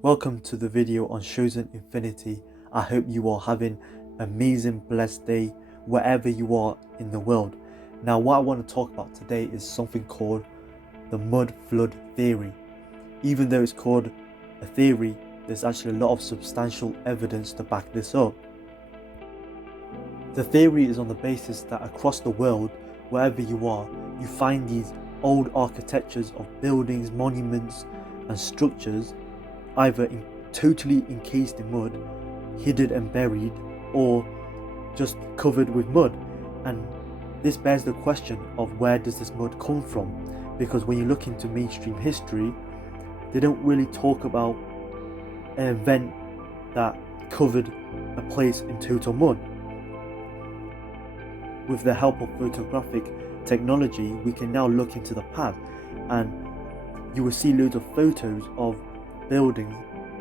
Welcome to the video on Chosen Infinity. I hope you are having an amazing blessed day wherever you are in the world. Now what I want to talk about today is something called the mud flood theory. Even though it's called a theory, there's actually a lot of substantial evidence to back this up. The theory is on the basis that across the world, wherever you are, you find these old architectures of buildings, monuments and structures either totally encased in mud, hidden and buried, or just covered with mud. And this bears the question of where does this mud come from? Because when you look into mainstream history, they don't really talk about an event that covered a place in total mud. With the help of photographic technology, we can now look into the past and you will see loads of photos of buildings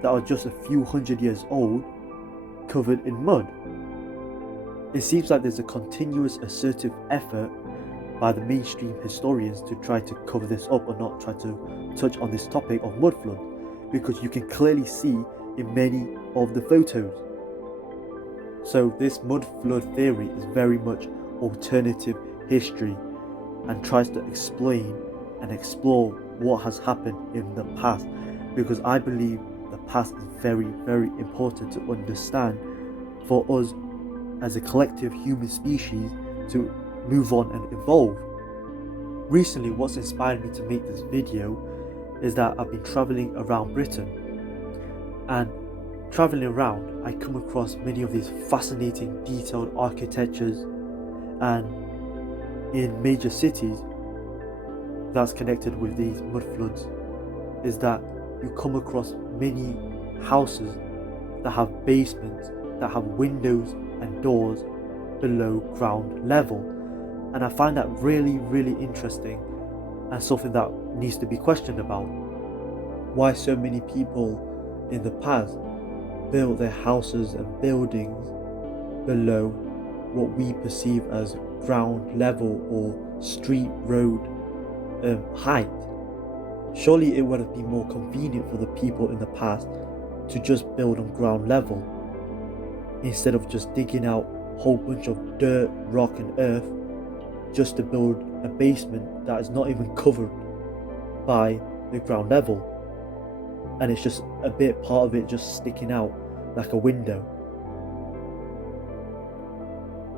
that are just a few hundred years old covered in mud. It seems like there's a continuous assertive effort by the mainstream historians to try to cover this up or not try to touch on this topic of mud flood, because you can clearly see in many of the photos. So this mud flood theory is very much alternative history and tries to explain and explore what has happened in the past, because I believe the past is very, very important to understand for us as a collective human species to move on and evolve. Recently, what's inspired me to make this video is that I've been traveling around Britain, and traveling around I come across many of these fascinating detailed architectures, and in major cities that's connected with these mud floods is that you come across many houses that have basements, that have windows and doors below ground level. And I find that really, really interesting and something that needs to be questioned about. Why so many people in the past built their houses and buildings below what we perceive as ground level or street road height. Surely it would have been more convenient for the people in the past to just build on ground level instead of just digging out a whole bunch of dirt, rock and earth just to build a basement that is not even covered by the ground level, and it's just a bit part of it just sticking out like a window.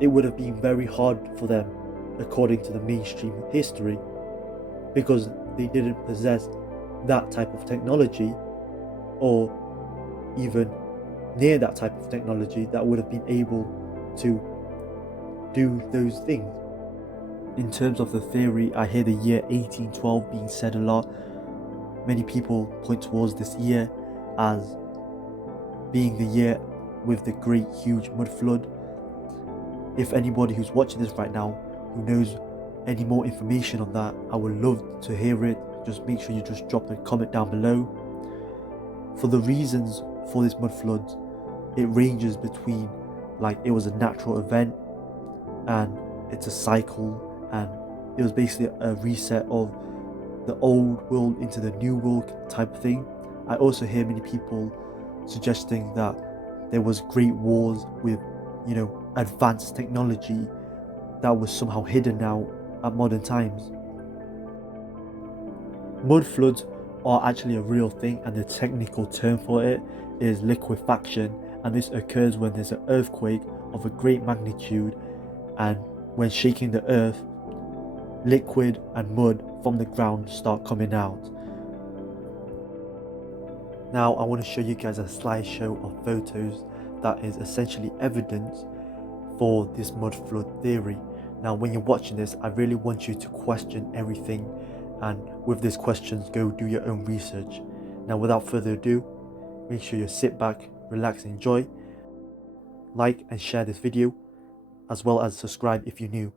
It would have been very hard for them, according to the mainstream history, because they didn't possess that type of technology or even near that type of technology that would have been able to do those things. In terms of the theory, I hear the year 1812 being said a lot. Many people point towards this year as being the year with the great huge mud flood. If anybody who's watching this right now who knows any more information on that, I would love to hear it. Just make sure you just drop a comment down below. For the reasons for this mud floods, it ranges between like it was a natural event and it's a cycle, and it was basically a reset of the old world into the new world type of thing. I also hear many people suggesting that there was great wars with, advanced technology that was somehow hidden now at modern times. Mud floods are actually a real thing, and the technical term for it is liquefaction, and this occurs when there's an earthquake of a great magnitude, and when shaking the earth, liquid and mud from the ground start coming out. Now I want to show you guys a slideshow of photos that is essentially evidence for this mud flood theory. Now when you're watching this, I really want you to question everything, and with these questions go do your own research. Now without further ado, make sure you sit back, relax and enjoy. Like and share this video, as well as subscribe if you're new.